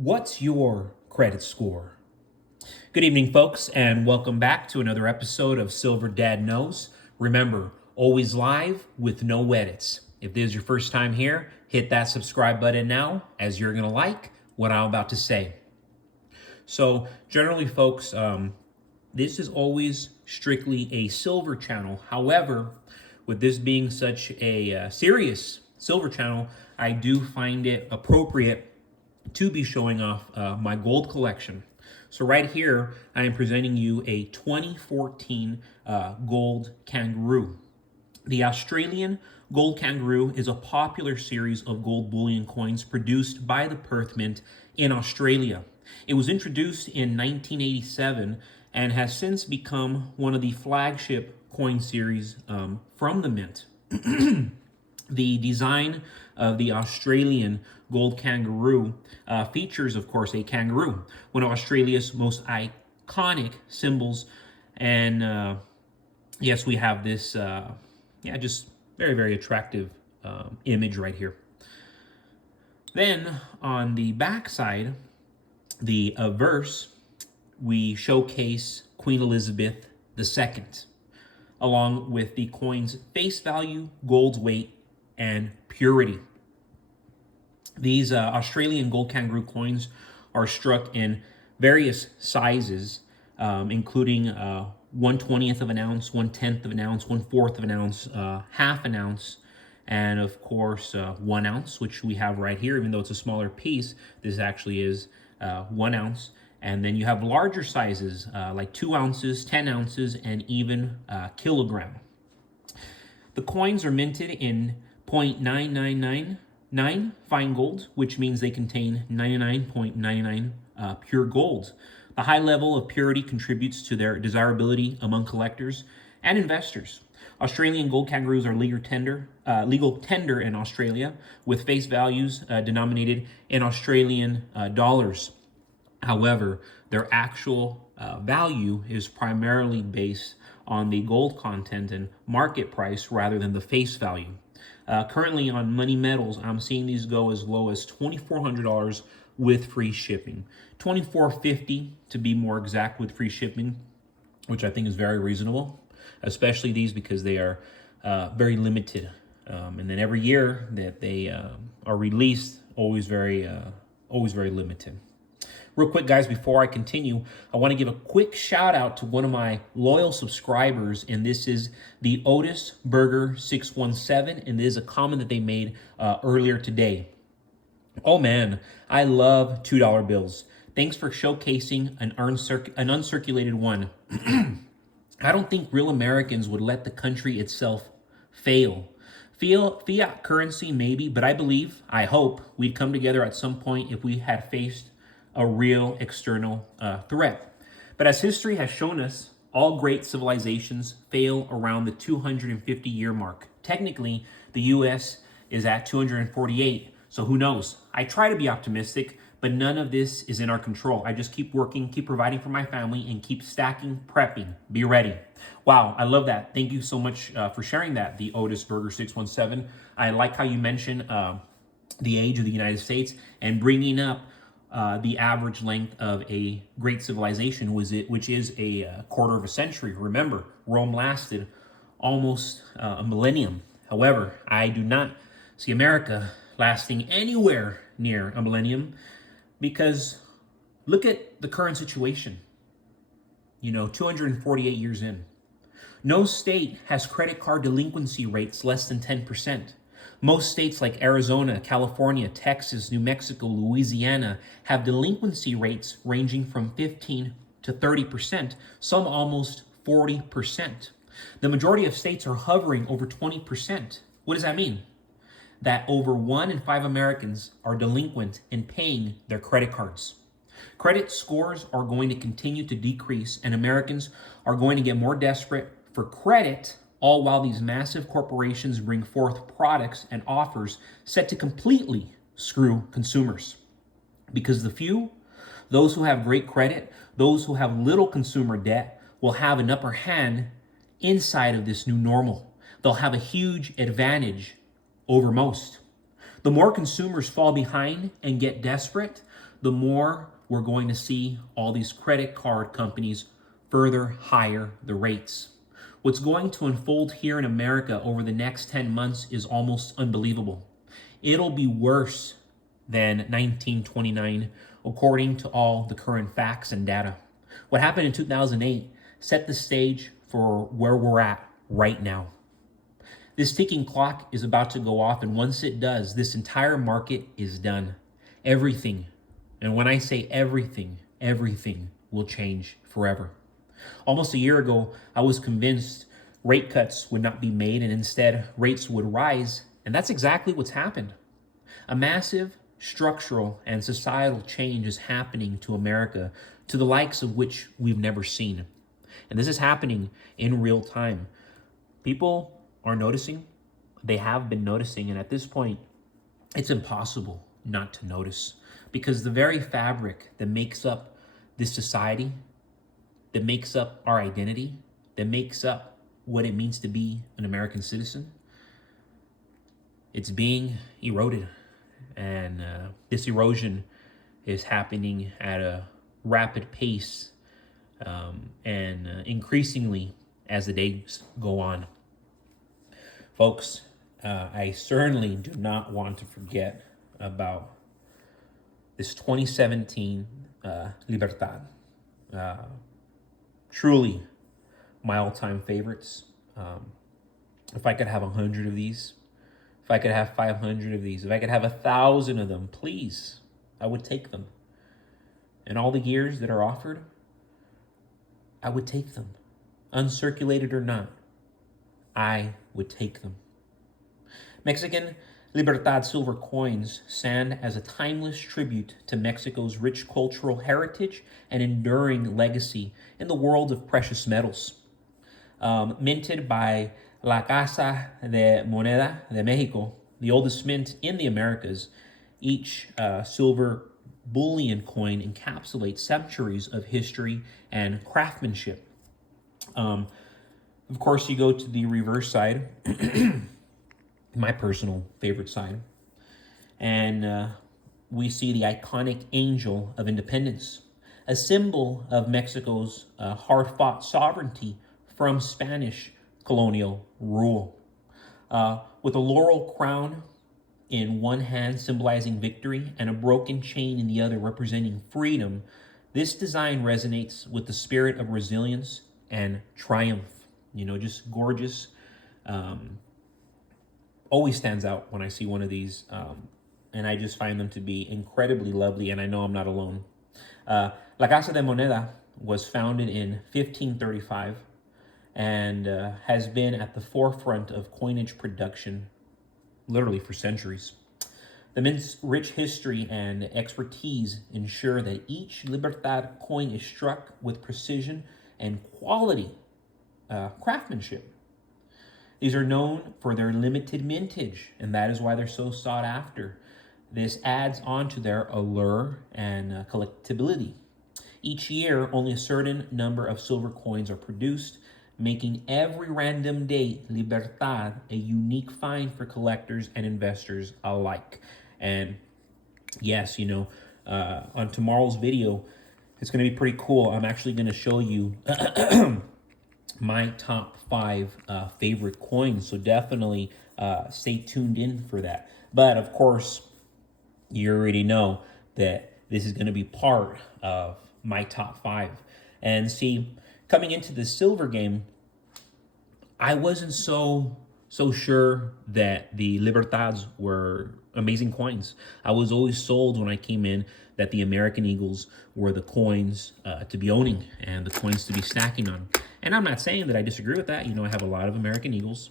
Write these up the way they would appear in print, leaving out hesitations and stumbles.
What's your credit score? Good evening, folks, and welcome back to another episode of Silver Dad Knows. Remember, always live with no edits. If this is your first time here, hit that subscribe button now, as you're going to like what I'm about to say. So, generally, folks, this is always strictly a silver channel. However, with this being such a serious silver channel, I do find it appropriate to be showing off my gold collection. So right here, I am presenting you a 2014 gold kangaroo. The Australian gold kangaroo is a popular series of gold bullion coins produced by the Perth Mint in Australia. It was introduced in 1987 and has since become one of the flagship coin series from the Mint. The design of the Australian gold kangaroo features, of course, a kangaroo, one of Australia's most iconic symbols. And yes, we have this, just very, very attractive image right here. Then on the back side, the verse, we showcase Queen Elizabeth II, along with the coin's face value, gold weight, and purity. These Australian gold kangaroo coins are struck in various sizes, including 1/20th of an ounce, 1/10th of an ounce, 1/4 of an ounce, half an ounce, and of course 1 ounce, which we have right here. Even though it's a smaller piece, this actually is 1 ounce. And then you have larger sizes like 2 ounces, 10 ounces, and even kilogram. The coins are minted in 0.9999 fine gold, which means they contain 99.99 pure gold. The high level of purity contributes to their desirability among collectors and investors. Australian gold kangaroos are legal tender in Australia, with face values denominated in Australian dollars. However, their actual value is primarily based on the gold content and market price rather than the face value. Currently on Money Metals, I'm seeing these go as low as $2,400 with free shipping. $2,450 to be more exact with free shipping, which I think is very reasonable, especially these because they are very limited. And then every year that they are released, always very limited. Real quick, guys, before I continue, I want to give a quick shout out to one of my loyal subscribers, and this is the Otis Burger 617, and this is a comment that they made earlier today. Oh man, I love $2 bills. Thanks for showcasing an uncirculated one. I don't think real Americans would let the country itself fail. Fiat currency maybe, but I hope we'd come together at some point if we had faced a real external threat. But as history has shown us, all great civilizations fail around the 250-year mark. Technically, the U.S. is at 248, so who knows? I try to be optimistic, but none of this is in our control. I just keep working, keep providing for my family, and keep stacking, prepping. Be ready. Wow, I love that. Thank you so much for sharing that, the Otis Burger 617. I like how you mentioned the age of the United States and bringing up the average length of a great civilization, which is a quarter of a century. Remember, Rome lasted almost a millennium. However, I do not see America lasting anywhere near a millennium because look at the current situation. 248 years in. No state has credit card delinquency rates less than 10%. Most states like Arizona, California, Texas, New Mexico, Louisiana have delinquency rates ranging from 15 to 30%, some almost 40%. The majority of states are hovering over 20%. What does that mean? That over 1 in 5 Americans are delinquent in paying their credit cards. Credit scores are going to continue to decrease, and Americans are going to get more desperate for credit, all while these massive corporations bring forth products and offers set to completely screw consumers. Because the few, those who have great credit, those who have little consumer debt, will have an upper hand inside of this new normal. They'll have a huge advantage over most. The more consumers fall behind and get desperate, the more we're going to see all these credit card companies further higher the rates. What's going to unfold here in America over the next 10 months is almost unbelievable. It'll be worse than 1929, according to all the current facts and data. What happened in 2008 set the stage for where we're at right now. This ticking clock is about to go off, and once it does, this entire market is done. Everything, and when I say everything, everything will change forever. Almost a year ago, I was convinced rate cuts would not be made and instead rates would rise, and that's exactly what's happened. A massive structural and societal change is happening to America, to the likes of which we've never seen. And this is happening in real time. People are noticing, they have been noticing, and at this point, it's impossible not to notice, because the very fabric that makes up this society, that makes up our identity, that makes up what it means to be an American citizen, it's being eroded. And this erosion is happening at a rapid pace and increasingly as the days go on. Folks, I certainly do not want to forget about this 2017 Libertad. Truly my all-time favorites. If I could have 100 of these, if I could have 500 of these, if I could have 1,000 of them, please, I would take them. And all the years that are offered, I would take them. Uncirculated or not, I would take them. Mexican Libertad silver coins stand as a timeless tribute to Mexico's rich cultural heritage and enduring legacy in the world of precious metals. Minted by La Casa de Moneda de Mexico, the oldest mint in the Americas, each silver bullion coin encapsulates centuries of history and craftsmanship. Of course, you go to the reverse side, my personal favorite side, and we see the iconic Angel of Independence, a symbol of Mexico's hard-fought sovereignty from Spanish colonial rule. With a laurel crown in one hand symbolizing victory and a broken chain in the other representing freedom, this design resonates with the spirit of resilience and triumph. You know, just gorgeous. Always stands out when I see one of these, and I just find them to be incredibly lovely, and I know I'm not alone. La Casa de Moneda was founded in 1535 and has been at the forefront of coinage production literally for centuries. The mint's rich history and expertise ensure that each Libertad coin is struck with precision and quality craftsmanship. These are known for their limited mintage, and that is why they're so sought after. This adds on to their allure and collectability. Each year, only a certain number of silver coins are produced, making every random date Libertad a unique find for collectors and investors alike. And yes, you know, on tomorrow's video, it's going to be pretty cool. I'm actually going to show you my top 5 favorite coins. So definitely stay tuned in for that. But of course, you already know that this is going to be part of my top 5. And see, coming into the silver game, I wasn't so sure that the Libertads were amazing coins. I was always sold when I came in that the American Eagles were the coins to be owning and the coins to be stacking on. And I'm not saying that I disagree with that. You know, I have a lot of American Eagles.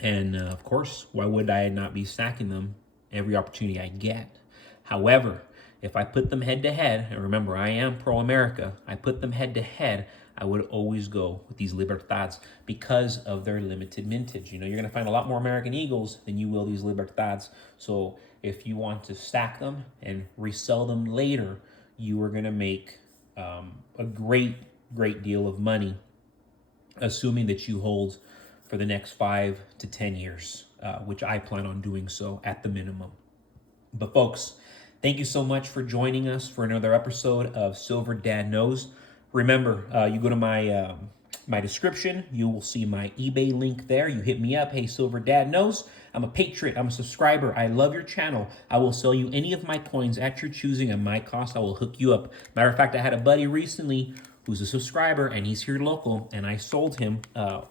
And of course, why would I not be stacking them every opportunity I get? However, if I put them head to head, and remember, I am pro-America, I put them head to head, I would always go with these Libertads because of their limited mintage. You know, you're going to find a lot more American Eagles than you will these Libertads. So if you want to stack them and resell them later, you are going to make a great deal of money, assuming that you hold for the next 5 to 10 years, which I plan on doing so at the minimum. But folks, Thank you so much for joining us for another episode of Silver Dad Knows. Remember, you go to my description, you will see my eBay link there. You hit me up. Hey, Silver Dad Knows. I'm a patriot. I'm a subscriber. I love your channel. I will sell you any of my coins at your choosing at my cost. I will hook you up. Matter of fact, I had a buddy recently who's a subscriber, and he's here local, and I sold him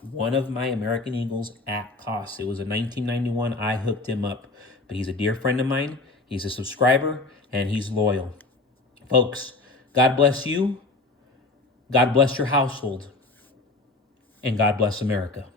one of my American Eagles at cost. It was a 1991. I hooked him up, but he's a dear friend of mine. He's a subscriber, and he's loyal. Folks, God bless you. God bless your household. And God bless America.